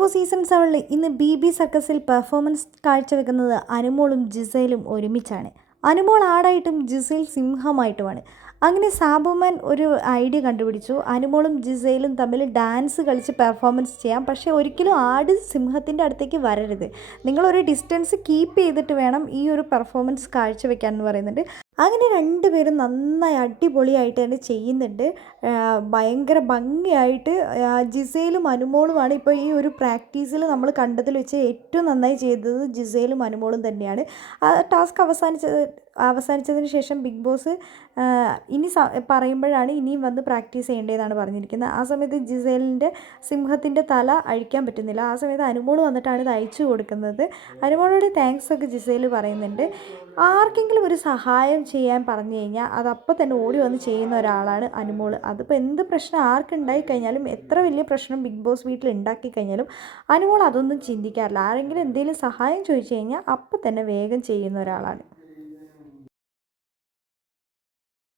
Boss season സെവനിൽ ഇന്ന് B B സർക്കസിൽ പെർഫോമൻസ് കാഴ്ചവെക്കുന്നത് അനുമോളും ജിസയിലും ഒരുമിച്ചാണ്. അനുമോൾ ആടായിട്ടും ജിസയിൽ സിംഹമായിട്ടുമാണ്. അങ്ങനെ സാബുമാൻ ഒരു ഐഡിയ കണ്ടുപിടിച്ചു. അനുമോളും ജിസയിലും തമ്മിൽ ഡാൻസ് കളിച്ച് പെർഫോമൻസ് ചെയ്യാം. പക്ഷേ ഒരിക്കലും ആട് സിംഹത്തിന്റെ അടുത്തേക്ക് വരരുത്. നിങ്ങളൊരു ഡിസ്റ്റൻസ് കീപ്പ് ചെയ്തിട്ട് വേണം ഈ ഒരു പെർഫോമൻസ് കാഴ്ചവെക്കാൻ എന്ന് പറയുന്നുണ്ട്. അങ്ങനെ രണ്ടുപേരും നന്നായി അടിപൊളിയായിട്ട് തന്നെ ചെയ്യുന്നുണ്ട്. ഭയങ്കര ഭംഗിയായിട്ട് ജിസയിലും അനുമോളുമാണ് ഇപ്പോൾ ഈ ഒരു പ്രാക്ടീസിൽ നമ്മൾ കണ്ടതിൽ വെച്ച് ഏറ്റവും നന്നായി ചെയ്തത് ജിസയിലും അനുമോളും തന്നെയാണ്. ആ ടാസ്ക് അവസാനിച്ചത് അവസാനിച്ചതിന് ശേഷം ബിഗ് ബോസ് ഇനി പറയുമ്പോഴാണ് ഇനിയും വന്ന് പ്രാക്ടീസ് ചെയ്യേണ്ടതെന്നാണ് പറഞ്ഞിരിക്കുന്നത്. ആ സമയത്ത് ജിസേലിന്റെ സിംഹത്തിന്റെ തല അഴിക്കാൻ പറ്റുന്നില്ല. ആ സമയത്ത് അനുമോൾ വന്നിട്ടാണ് ഇത് അയച്ചു കൊടുക്കുന്നത്. അനുമോളോട് താങ്ക്സ് ഒക്കെ ജിസേൽ പറയുന്നുണ്ട്. ആർക്കെങ്കിലും ഒരു സഹായം ചെയ്യാൻ പറഞ്ഞു കഴിഞ്ഞാൽ അത് അപ്പം തന്നെ ഓടി വന്ന് ചെയ്യുന്ന ഒരാളാണ് അനുമോൾ അതിപ്പോൾ എന്ത് പ്രശ്നം ആർക്കുണ്ടായി കഴിഞ്ഞാലും എത്ര വലിയ പ്രശ്നം ബിഗ് ബോസ് വീട്ടിൽ ഉണ്ടാക്കി കഴിഞ്ഞാലും അനുമോൾ അതൊന്നും ചിന്തിക്കാറില്ല. ആരെങ്കിലും എന്തെങ്കിലും സഹായം ചോദിച്ചു കഴിഞ്ഞാൽ അപ്പം തന്നെ വേഗം ചെയ്യുന്ന ഒരാളാണ്.